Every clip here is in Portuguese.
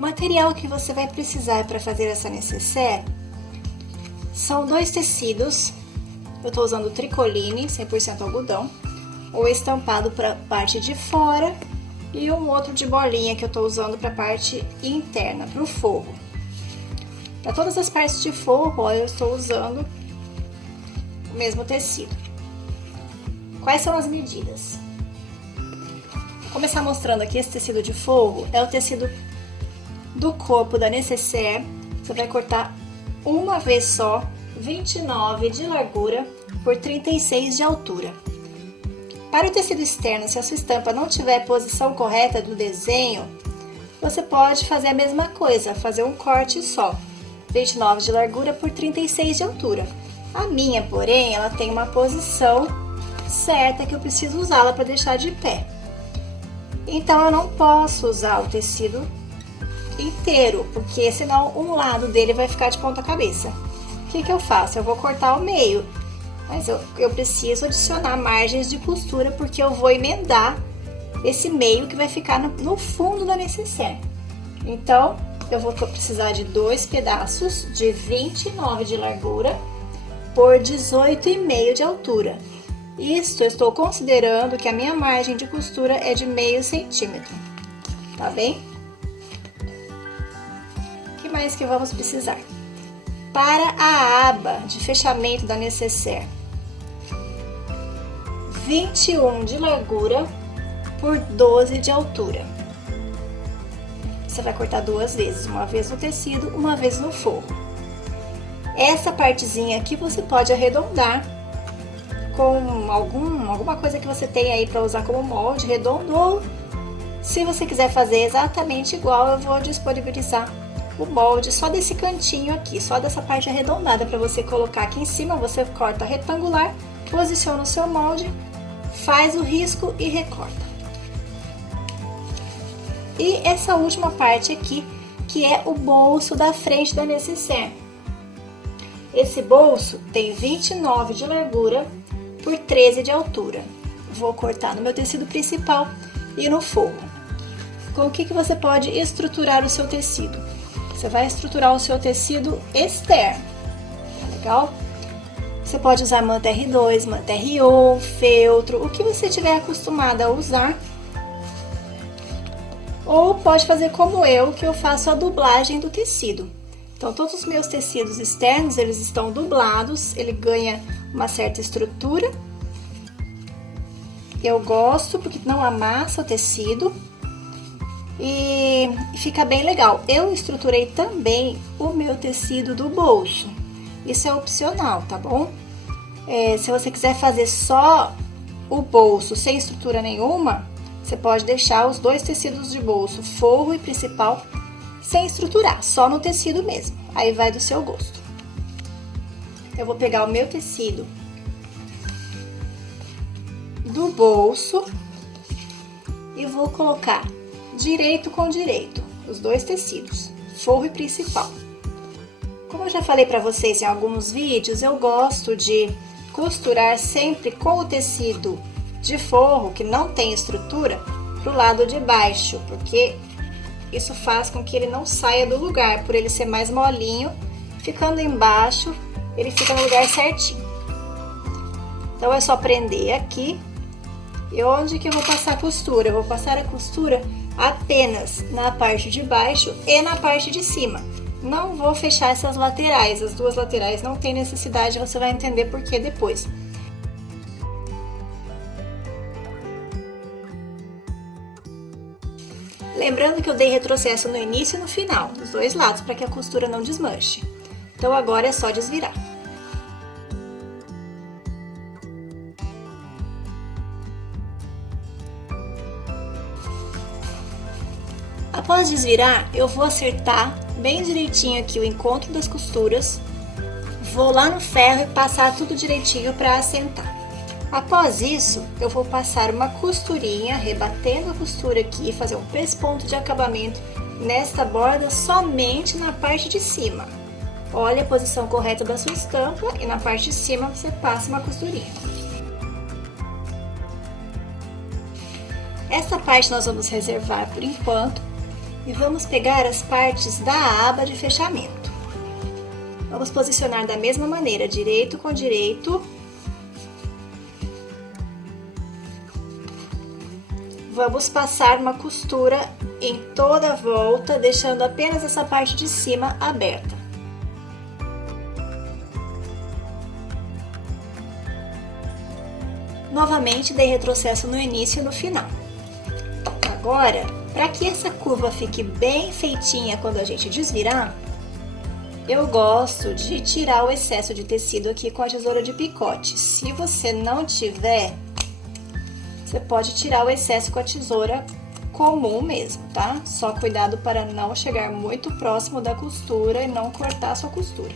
O material que você vai precisar para fazer essa necessaire são 2 tecidos. Eu tô usando tricoline 100% algodão, o estampado para a parte de fora e um outro de bolinha que eu tô usando para a parte interna, para o forro. Para todas as partes de forro, ó, eu estou usando o mesmo tecido. Quais são as medidas? Vou começar mostrando aqui. Esse tecido de forro é o tecido do corpo da necessaire. Você vai cortar uma vez só, 29 de largura por 36 de altura. Para o tecido externo, se a sua estampa não tiver a posição correta do desenho, você pode fazer a mesma coisa, fazer um corte só, 29 de largura por 36 de altura. A minha, porém, ela tem uma posição certa que eu preciso usá-la para deixar de pé. Então, eu não posso usar o tecido inteiro, porque senão um lado dele vai ficar de ponta cabeça. O que eu faço? Eu vou cortar ao meio, mas eu preciso adicionar margens de costura, porque eu vou emendar esse meio que vai ficar no fundo da necessaire. Então, eu vou precisar de 2 pedaços de 29 de largura por 18,5 de altura. Isto eu estou considerando que a minha margem de costura é de meio centímetro, tá bem? O que mais que vamos precisar? Para a aba de fechamento da necessaire, 21 de largura por 12 de altura. Você vai cortar 2 vezes, uma vez no tecido, uma vez no forro. Essa partezinha aqui você pode arredondar com alguma coisa que você tem aí para usar como molde redondo, ou se você quiser fazer exatamente igual, eu vou disponibilizar o molde só desse cantinho aqui, só dessa parte arredondada, para você colocar aqui em cima. Você corta retangular, posiciona o seu molde, faz o risco e recorta. E essa última parte aqui, que é o bolso da frente da necessaire. Esse bolso tem 29 de largura por 13 de altura. Vou cortar no meu tecido principal e no forro. Com o que você pode estruturar o seu tecido? Você vai estruturar o seu tecido externo, tá legal? Você pode usar manta R2, manta R1, feltro, o que você estiver acostumada a usar. Ou pode fazer como eu, que eu faço a dublagem do tecido. Então, todos os meus tecidos externos, eles estão dublados, ele ganha uma certa estrutura. Eu gosto porque não amassa o tecido e fica bem legal. Eu estruturei também o meu tecido do bolso. Isso é opcional, tá bom? Se você quiser fazer só o bolso sem estrutura nenhuma, você pode deixar os 2 tecidos de bolso, forro e principal, sem estruturar, só no tecido mesmo. Aí vai do seu gosto. Eu vou pegar o meu tecido do bolso e vou colocar direito com direito, os 2 tecidos, forro e principal. Como eu já falei para vocês em alguns vídeos, eu gosto de costurar sempre com o tecido de forro, que não tem estrutura, pro lado de baixo, porque isso faz com que ele não saia do lugar, por ele ser mais molinho. Ficando embaixo, ele fica no lugar certinho. Então, é só prender aqui. E onde que eu vou passar a costura? Eu vou passar a costura apenas na parte de baixo e na parte de cima. Não vou fechar essas laterais, as 2 laterais não tem necessidade, você vai entender por que depois. Lembrando que eu dei retrocesso no início e no final, dos 2 lados, para que a costura não desmanche. Então, agora é só desvirar. Após desvirar, eu vou acertar bem direitinho aqui o encontro das costuras. Vou lá no ferro e passar tudo direitinho para assentar. Após isso, eu vou passar uma costurinha, rebatendo a costura aqui, fazer um pesponto de acabamento nesta borda somente na parte de cima. Olha a posição correta da sua estampa e na parte de cima você passa uma costurinha. Essa parte nós vamos reservar por enquanto. E vamos pegar as partes da aba de fechamento. Vamos posicionar da mesma maneira, direito com direito. Vamos passar uma costura em toda a volta, deixando apenas essa parte de cima aberta. Novamente, dei retrocesso no início e no final. Agora, para que essa curva fique bem feitinha quando a gente desvirar, eu gosto de tirar o excesso de tecido aqui com a tesoura de picote. Se você não tiver, você pode tirar o excesso com a tesoura comum mesmo, tá? Só cuidado para não chegar muito próximo da costura e não cortar a sua costura.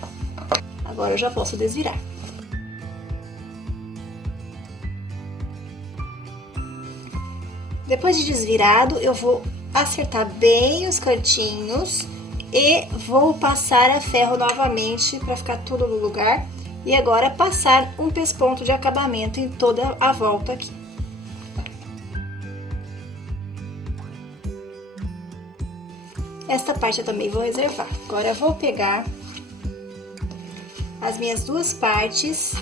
Agora eu já posso desvirar. Depois de desvirado, eu vou acertar bem os cantinhos e vou passar a ferro novamente para ficar tudo no lugar. E agora passar um pesponto de acabamento em toda a volta aqui. Esta parte eu também vou reservar. Agora eu vou pegar as minhas duas partes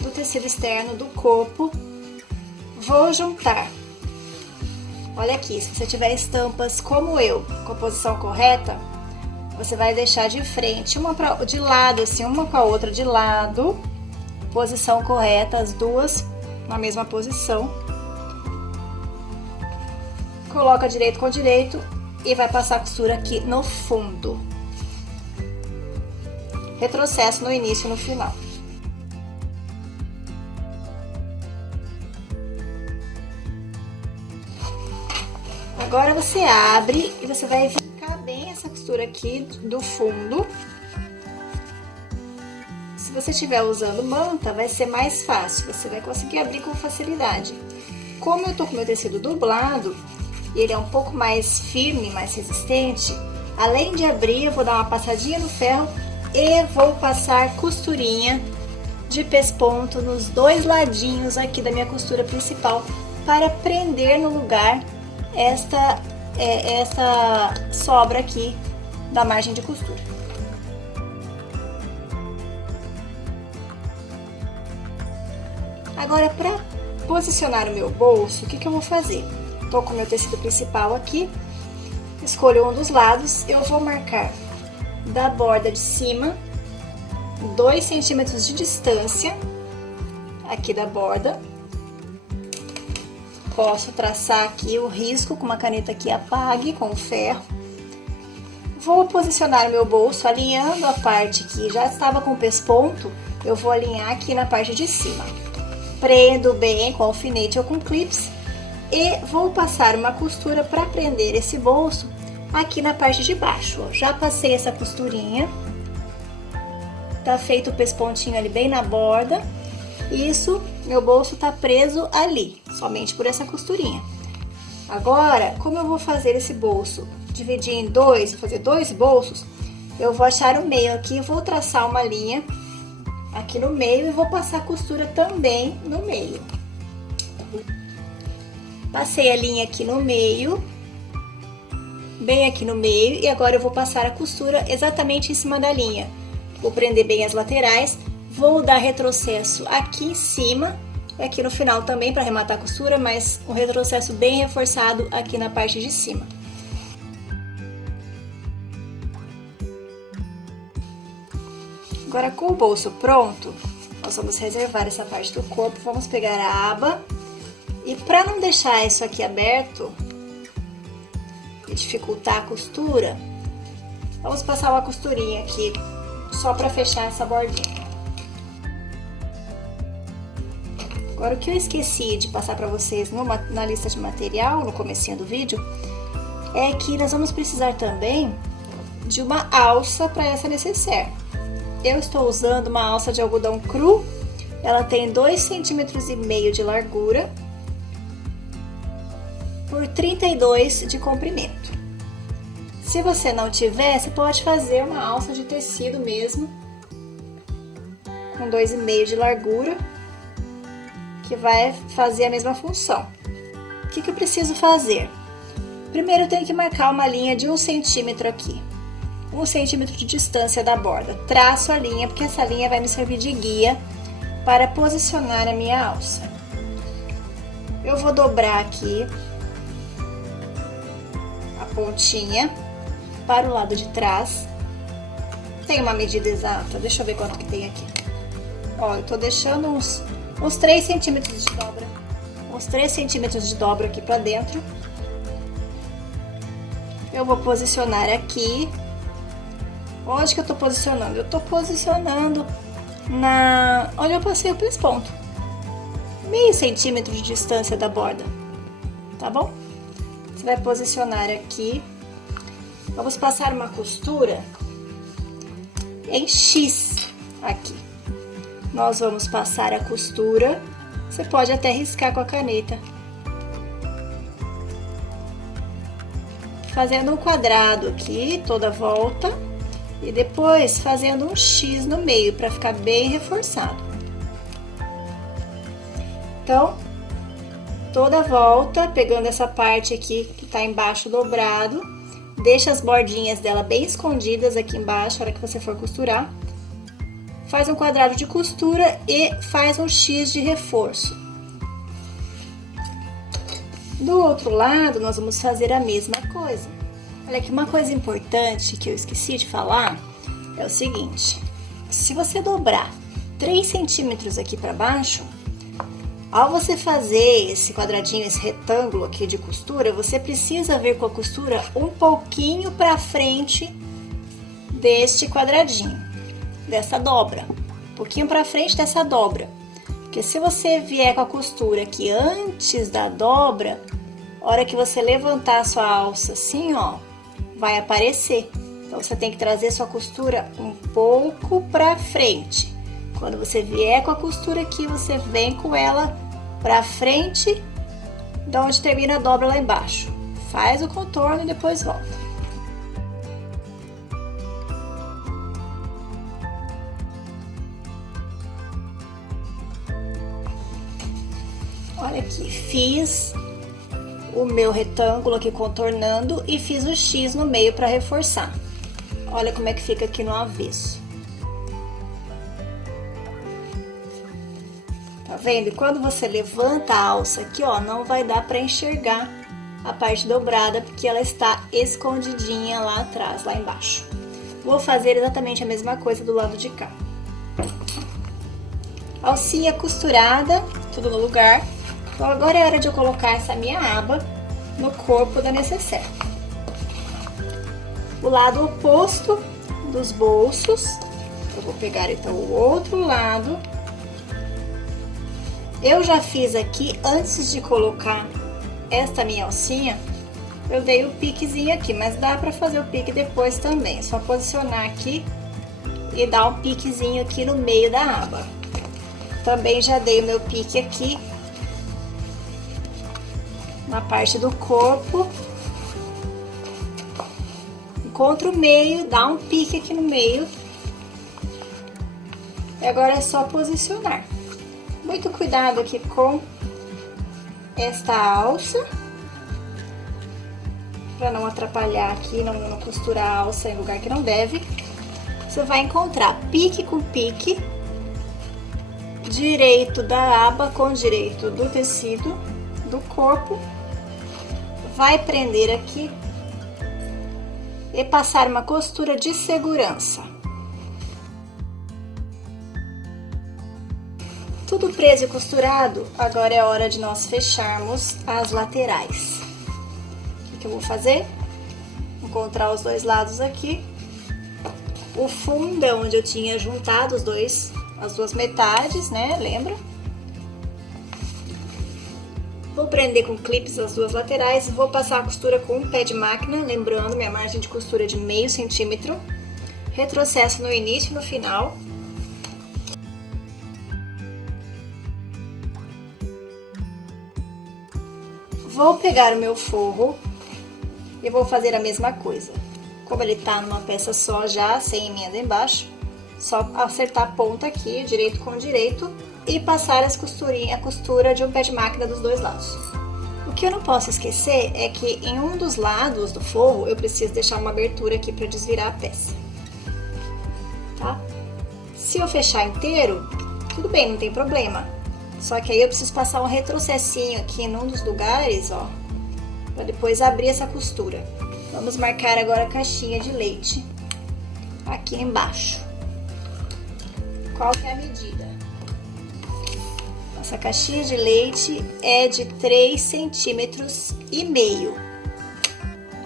do tecido externo do corpo, vou juntar. Olha aqui, se você tiver estampas como eu, com a posição correta, você vai deixar de frente, de lado, assim, uma com a outra de lado, posição correta, as duas na mesma posição. Coloca direito com direito e vai passar a costura aqui no fundo. Retrocesso no início e no final. Agora você abre e você vai vincar bem essa costura aqui do fundo. Se você estiver usando manta, vai ser mais fácil, você vai conseguir abrir com facilidade. Como eu tô com meu tecido dublado, e ele é um pouco mais firme, mais resistente, além de abrir, eu vou dar uma passadinha no ferro e vou passar costurinha de pesponto nos dois ladinhos aqui da minha costura principal para prender no lugar essa sobra aqui da margem de costura. Agora, para posicionar o meu bolso, o que eu vou fazer? Tô com o meu tecido principal aqui, escolho um dos lados, eu vou marcar da borda de cima 2 centímetros de distância aqui da borda. Posso traçar aqui o risco com uma caneta que apague com o ferro. Vou posicionar o meu bolso alinhando a parte que já estava com pesponto, eu vou alinhar aqui na parte de cima. Prendo bem com alfinete ou com clips e vou passar uma costura para prender esse bolso aqui na parte de baixo. Já passei essa costurinha, tá feito o pespontinho ali bem na borda. Isso, meu bolso tá preso ali, somente por essa costurinha. Agora, como eu vou fazer esse bolso, dividir em dois, vou fazer 2 bolsos, eu vou achar o meio aqui, vou traçar uma linha aqui no meio e vou passar a costura também no meio. Passei a linha aqui no meio, bem aqui no meio, e agora eu vou passar a costura exatamente em cima da linha. Vou prender bem as laterais. Vou dar retrocesso aqui em cima e aqui no final também para arrematar a costura, mas um retrocesso bem reforçado aqui na parte de cima. Agora, com o bolso pronto, nós vamos reservar essa parte do corpo, vamos pegar a aba e para não deixar isso aqui aberto e dificultar a costura, vamos passar uma costurinha aqui só para fechar essa bordinha. Agora, o que eu esqueci de passar para vocês na lista de material, no comecinho do vídeo, é que nós vamos precisar também de uma alça para essa necessaire. Eu estou usando uma alça de algodão cru, ela tem 2,5 centímetros de largura por 32 de comprimento. Se você não tiver, você pode fazer uma alça de tecido mesmo, com 2,5 de largura, que vai fazer a mesma função. O que eu preciso fazer? Primeiro eu tenho que marcar uma linha de 1 centímetro aqui. 1 centímetro de distância da borda. Traço a linha, porque essa linha vai me servir de guia para posicionar a minha alça. Eu vou dobrar aqui a pontinha para o lado de trás. Tem uma medida exata, deixa eu ver quanto que tem aqui. Ó, eu tô deixando uns 3 centímetros de dobra. Uns 3 centímetros de dobra aqui pra dentro. Eu vou posicionar aqui. Onde que eu tô posicionando? Eu tô posicionando onde eu passei o pesponto. Meio centímetro de distância da borda, tá bom? Você vai posicionar aqui. Vamos passar uma costura em X aqui. Nós vamos passar a costura. Você pode até riscar com a caneta. Fazendo um quadrado aqui, toda a volta. E depois fazendo um X no meio, para ficar bem reforçado. Então, toda a volta, pegando essa parte aqui que tá embaixo dobrado. Deixa as bordinhas dela bem escondidas aqui embaixo, na hora que você for costurar. Faz um quadrado de costura e faz um X de reforço. Do outro lado, nós vamos fazer a mesma coisa. Olha aqui, uma coisa importante que eu esqueci de falar é o seguinte. Se você dobrar 3 centímetros aqui para baixo, ao você fazer esse quadradinho, esse retângulo aqui de costura, você precisa vir com a costura um pouquinho para frente deste quadradinho, dessa dobra. Um pouquinho para frente dessa dobra. Porque se você vier com a costura aqui antes da dobra, a hora que você levantar a sua alça assim, ó, vai aparecer. Então, você tem que trazer sua costura um pouco para frente. Quando você vier com a costura aqui, você vem com ela para frente, de onde termina a dobra lá embaixo. Faz o contorno e depois volta. Olha aqui, fiz o meu retângulo aqui contornando e fiz o X no meio para reforçar. Olha como é que fica aqui no avesso. Tá vendo? E quando você levanta a alça aqui, ó, não vai dar para enxergar a parte dobrada, porque ela está escondidinha lá atrás, lá embaixo. Vou fazer exatamente a mesma coisa do lado de cá. Alcinha costurada, tudo no lugar. Então, agora é hora de eu colocar essa minha aba no corpo da necessaire. O lado oposto dos bolsos, eu vou pegar então o outro lado. Eu já fiz aqui, antes de colocar esta minha alcinha, eu dei o piquezinho aqui, mas dá pra fazer o pique depois também. É só posicionar aqui e dar um piquezinho aqui no meio da aba. Também já dei o meu pique aqui na parte do corpo. Encontra o meio, dá um pique aqui no meio. E agora é só posicionar. Muito cuidado aqui com esta alça, para não atrapalhar aqui, não costurar a alça em lugar que não deve. Você vai encontrar pique com pique, direito da aba com direito do tecido do corpo. Vai prender aqui e passar uma costura de segurança. Tudo preso e costurado, agora é hora de nós fecharmos as laterais. O que eu vou fazer? Encontrar os dois lados aqui. O fundo é onde eu tinha juntado as duas metades, né? Lembra? Vou prender com clips as duas laterais e vou passar a costura com um pé de máquina, lembrando minha margem de costura de meio centímetro. Retrocesso no início e no final. Vou pegar o meu forro e vou fazer a mesma coisa. Como ele tá numa peça só já, sem emenda embaixo, só acertar a ponta aqui, direito com direito, e passar a costura de um pé de máquina dos dois lados. O que eu não posso esquecer é que em um dos lados do forro eu preciso deixar uma abertura aqui para desvirar a peça, tá? Se eu fechar inteiro, tudo bem, não tem problema. Só que aí eu preciso passar um retrocessinho aqui em um dos lugares, ó, para depois abrir essa costura. Vamos marcar agora a caixinha de leite aqui embaixo. Qual que é a medida? Essa caixinha de leite é de 3,5 centímetros.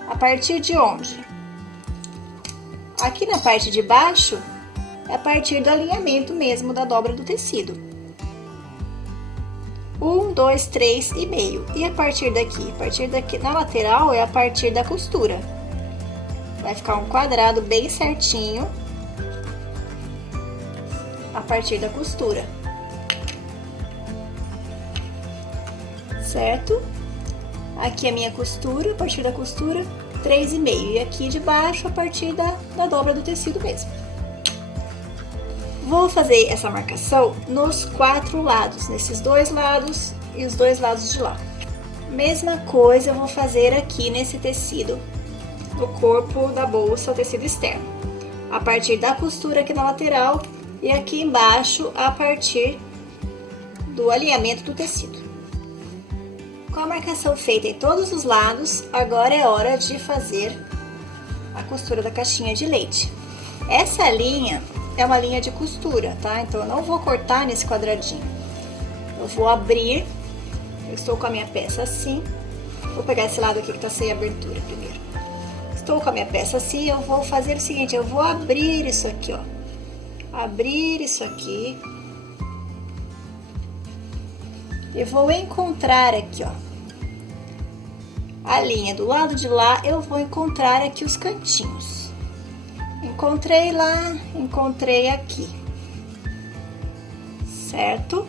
A partir de onde? Aqui na parte de baixo, é a partir do alinhamento mesmo da dobra do tecido. 1, 2, 3,5. E a partir daqui na lateral é a partir da costura. Vai ficar um quadrado bem certinho a partir da costura. Certo? Aqui a minha costura, a partir da costura, 3,5. E aqui de baixo, a partir da dobra do tecido mesmo. Vou fazer essa marcação nos 4 lados, nesses 2 lados e os 2 lados de lá. Mesma coisa eu vou fazer aqui nesse tecido, no corpo da bolsa, o tecido externo. A partir da costura aqui na lateral e aqui embaixo, a partir do alinhamento do tecido. Com a marcação feita em todos os lados, agora é hora de fazer a costura da caixinha de leite. Essa linha é uma linha de costura, tá? Então, eu não vou cortar nesse quadradinho. Eu vou abrir, eu estou com a minha peça assim. Vou pegar esse lado aqui que tá sem abertura primeiro. Estou com a minha peça assim, eu vou fazer o seguinte, eu vou abrir isso aqui, ó. Abrir isso aqui. Eu vou encontrar aqui, ó, a linha do lado de lá, eu vou encontrar aqui os cantinhos. Encontrei lá, encontrei aqui. Certo?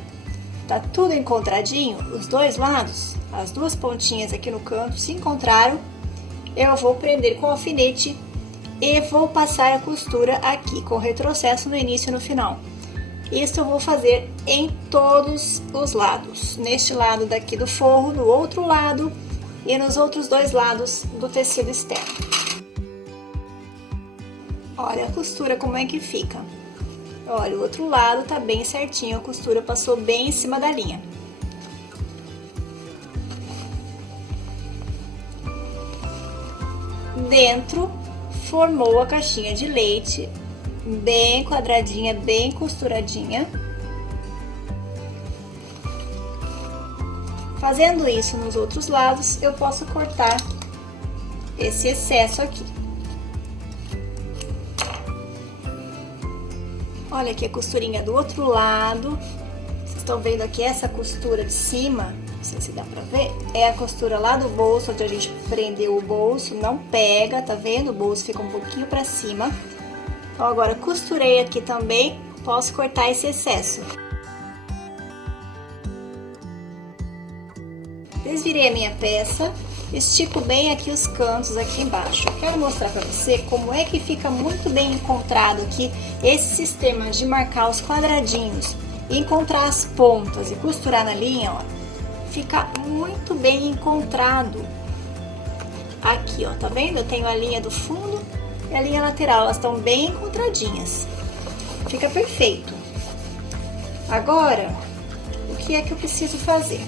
Tá tudo encontradinho, os 2 lados, as 2 pontinhas aqui no canto se encontraram. Eu vou prender com alfinete e vou passar a costura aqui, com retrocesso no início e no final. Isso eu vou fazer em todos os lados. Neste lado daqui do forro, no outro lado e nos outros 2 lados do tecido externo. Olha a costura como é que fica. Olha, o outro lado tá bem certinho, a costura passou bem em cima da linha. Dentro, formou a caixinha de leite, bem quadradinha, bem costuradinha. Fazendo isso nos outros lados, eu posso cortar esse excesso aqui. Olha aqui a costurinha do outro lado. Vocês estão vendo aqui essa costura de cima? Não sei se dá pra ver. É a costura lá do bolso, onde a gente prendeu o bolso. Não pega, tá vendo? O bolso fica um pouquinho pra cima. Então, agora costurei aqui também. Posso cortar esse excesso. Desvirei a minha peça. Estico bem aqui os cantos aqui embaixo. Eu quero mostrar pra você como é que fica muito bem encontrado aqui esse sistema de marcar os quadradinhos e encontrar as pontas e costurar na linha, ó. Fica muito bem encontrado aqui, ó, tá vendo? Eu tenho a linha do fundo e a linha lateral, elas estão bem encontradinhas. Fica perfeito. Agora, o que é que eu preciso fazer?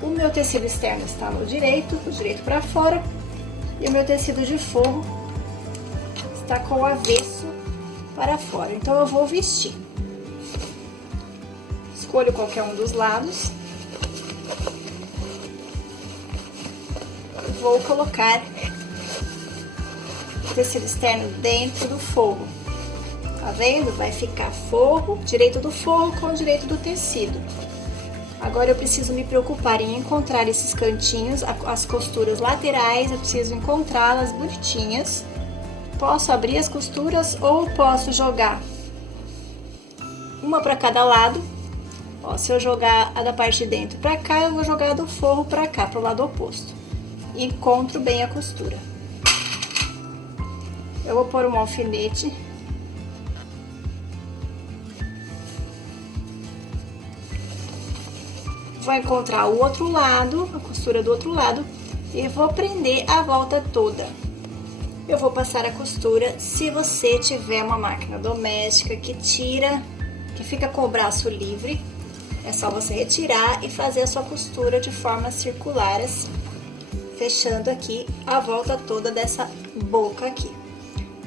O meu tecido externo está no direito, o direito para fora, e o meu tecido de forro está com o avesso para fora. Então, eu vou vestir. Escolho qualquer um dos lados. Vou colocar o tecido externo dentro do forro. Tá vendo? Vai ficar forro, direito do forro com o direito do tecido. Agora eu preciso me preocupar em encontrar esses cantinhos, as costuras laterais, eu preciso encontrá-las bonitinhas. Posso abrir as costuras ou posso jogar uma para cada lado. Ó, se eu jogar a da parte de dentro para cá, eu vou jogar a do forro para cá, para o lado oposto. Encontro bem a costura. Eu vou pôr um alfinete. Vou encontrar o outro lado, a costura do outro lado, e vou prender a volta toda. Eu vou passar a costura. Se você tiver uma máquina doméstica que fica com o braço livre, é só você retirar e fazer a sua costura de forma circular assim, fechando aqui a volta toda dessa boca aqui.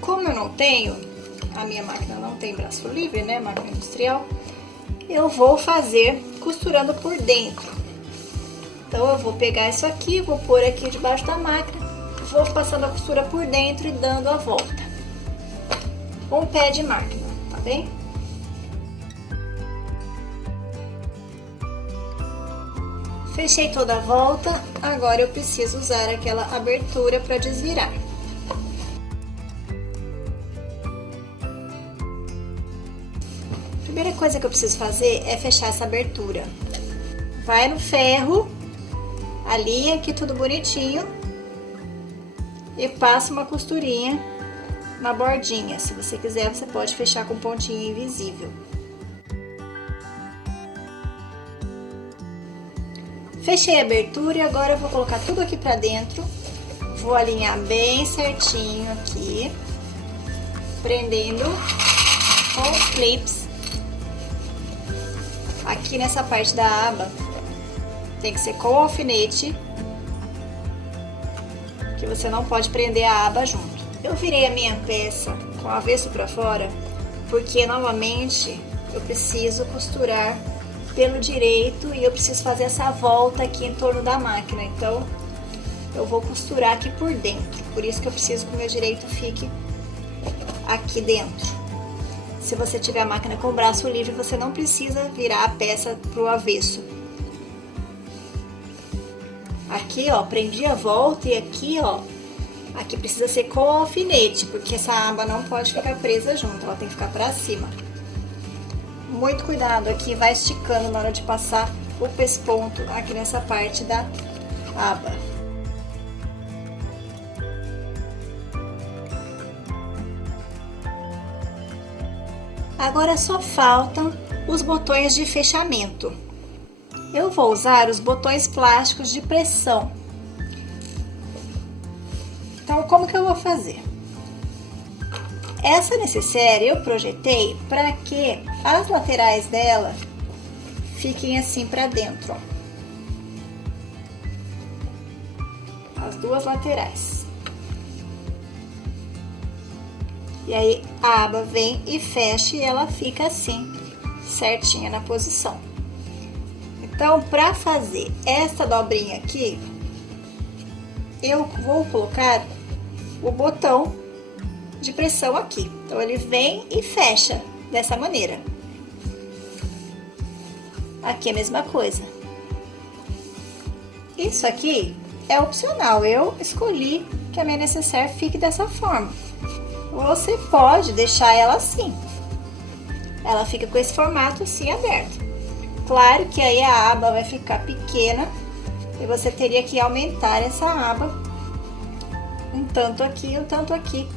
Como eu não tenho, a minha máquina não tem braço livre, né, máquina industrial, eu vou fazer costurando por dentro. Então eu vou pegar isso aqui, vou pôr aqui debaixo da máquina, vou passando a costura por dentro e dando a volta. Um pé de máquina, tá bem? Fechei toda a volta, agora eu preciso usar aquela abertura para desvirar. A primeira coisa que eu preciso fazer é fechar essa abertura. Vai no ferro, alinha aqui tudo bonitinho e passa uma costurinha na bordinha. Se você quiser, você pode fechar com pontinha invisível. Fechei a abertura e agora eu vou colocar tudo aqui pra dentro. Vou alinhar bem certinho aqui, prendendo com os clips. Aqui nessa parte da aba, tem que ser com o alfinete, que você não pode prender a aba junto. Eu virei a minha peça com o avesso pra fora, porque novamente eu preciso costurar pelo direito e eu preciso fazer essa volta aqui em torno da máquina, então eu vou costurar aqui por dentro, por isso que eu preciso que o meu direito fique aqui dentro. Se você tiver a máquina com o braço livre, você não precisa virar a peça pro avesso. Aqui, ó, prendi a volta e aqui, ó, aqui precisa ser com o alfinete, porque essa aba não pode ficar presa junto, ela tem que ficar pra cima. Muito cuidado aqui, vai esticando na hora de passar o pesponto aqui nessa parte da aba. Agora só faltam os botões de fechamento. Eu vou usar os botões plásticos de pressão. Então, como que eu vou fazer? Essa necessaire eu projetei para que as laterais dela fiquem assim para dentro, ó. As duas laterais. E aí a aba vem e fecha e ela fica assim, certinha na posição. Então, para fazer essa dobrinha aqui, eu vou colocar o botão de pressão aqui. Então, ele vem e fecha dessa maneira. Aqui é a mesma coisa. Isso aqui é opcional, eu escolhi que a minha necessaire fique dessa forma. Você pode deixar ela assim. Ela fica com esse formato assim aberto. Claro que aí a aba vai ficar pequena e você teria que aumentar essa aba um tanto aqui e um tanto aqui,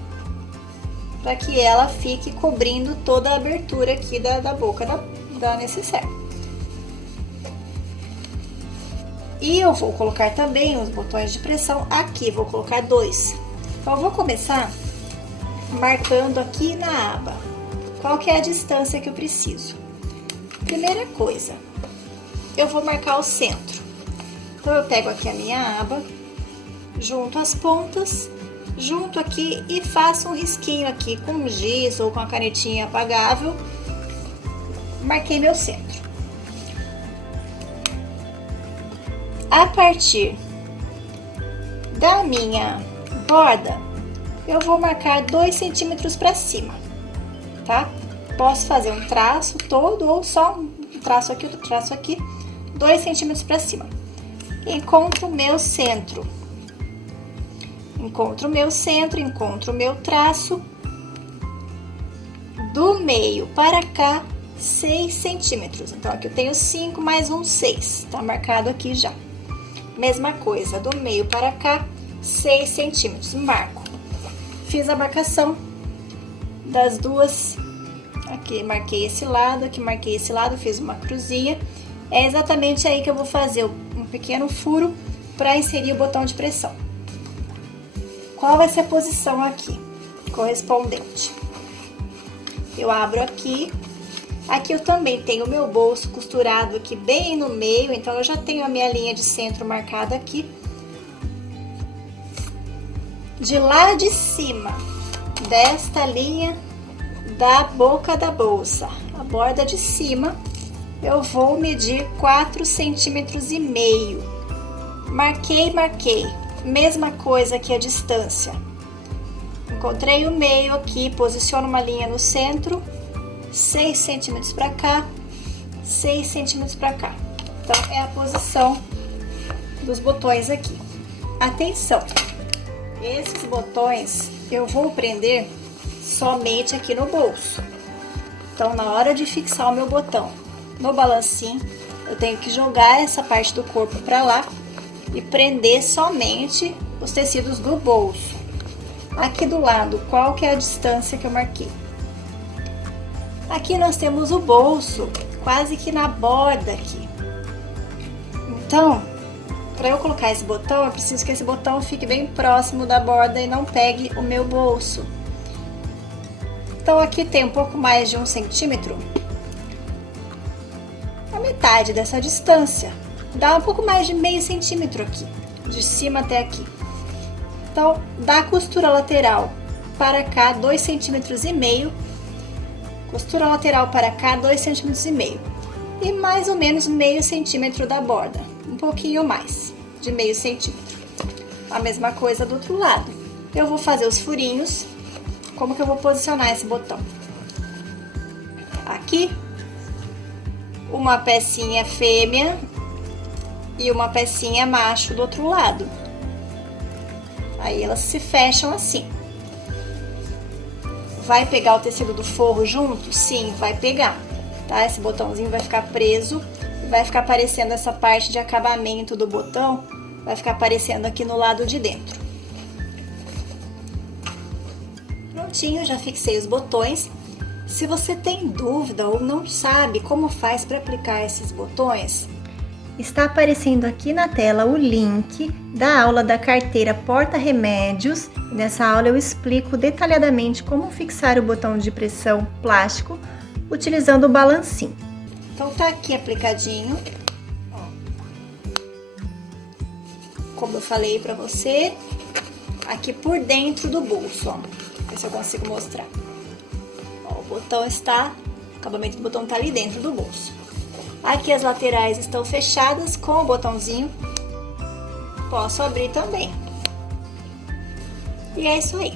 para que ela fique cobrindo toda a abertura aqui da boca da necessaire. E eu vou colocar também os botões de pressão aqui, vou colocar 2. Então, eu vou começar marcando aqui na aba qual que é a distância que eu preciso. Primeira coisa, eu vou marcar o centro. Então, eu pego aqui a minha aba, junto as pontas, junto aqui e faço um risquinho aqui com giz ou com a canetinha apagável. Marquei meu centro. A partir da minha borda, eu vou marcar 2 centímetros para cima, tá? Posso fazer um traço todo ou só um traço aqui, outro traço aqui, 2 centímetros para cima. Encontro o meu centro. Encontro o meu centro, encontro o meu traço. Do meio para cá, 6 centímetros. Então, aqui eu tenho 5 mais um 6, tá marcado aqui já. Mesma coisa, do meio para cá, 6 centímetros, marco. Fiz a marcação das duas, aqui marquei esse lado, aqui marquei esse lado, fiz uma cruzinha. É exatamente aí que eu vou fazer um pequeno furo para inserir o botão de pressão. Qual vai ser a posição aqui correspondente? Eu abro aqui. Aqui eu também tenho o meu bolso costurado aqui bem no meio, então eu já tenho a minha linha de centro marcada aqui. De lá de cima desta linha da boca da bolsa, a borda de cima, eu vou medir 4,5 centímetros. Marquei. Mesma coisa aqui a distância. Encontrei o meio aqui, posiciono uma linha no centro, 6 centímetros para cá, 6 centímetros para cá. Então, é a posição dos botões aqui. Atenção! Esses botões eu vou prender somente aqui no bolso. Então, na hora de fixar o meu botão no balancinho, eu tenho que jogar essa parte do corpo para lá e prender somente os tecidos do bolso. Aqui do lado, qual que é a distância que eu marquei? Aqui nós temos o bolso quase que na borda aqui. Então, para eu colocar esse botão, eu preciso que esse botão fique bem próximo da borda e não pegue o meu bolso. Então, aqui tem um pouco mais de 1 centímetro. A metade dessa distância. Dá um pouco mais de meio centímetro aqui, de cima até aqui. Então, da costura lateral para cá, 2,5 centímetros. Costura lateral para cá, 2,5 centímetros. E mais ou menos meio centímetro da borda. Um pouquinho mais, de meio centímetro. A mesma coisa do outro lado. Eu vou fazer os furinhos. Como que eu vou posicionar esse botão? Aqui, uma pecinha fêmea e uma pecinha macho do outro lado. Aí elas se fecham assim. Vai pegar o tecido do forro junto? Sim, vai pegar, tá? Esse botãozinho vai ficar preso e vai ficar aparecendo essa parte de acabamento do botão, vai ficar aparecendo aqui no lado de dentro. Prontinho, já fixei os botões. Se você tem dúvida ou não sabe como faz para aplicar esses botões, está aparecendo aqui na tela o link da aula da carteira Porta-Remédios. Nessa aula eu explico detalhadamente como fixar o botão de pressão plástico utilizando o balancinho. Então tá aqui aplicadinho, ó. Como eu falei pra você, aqui por dentro do bolso, ó. Ver se eu consigo mostrar. Ó, o botão está, o acabamento do botão tá ali dentro do bolso. Aqui as laterais estão fechadas com o botãozinho. Posso abrir também. E é isso aí.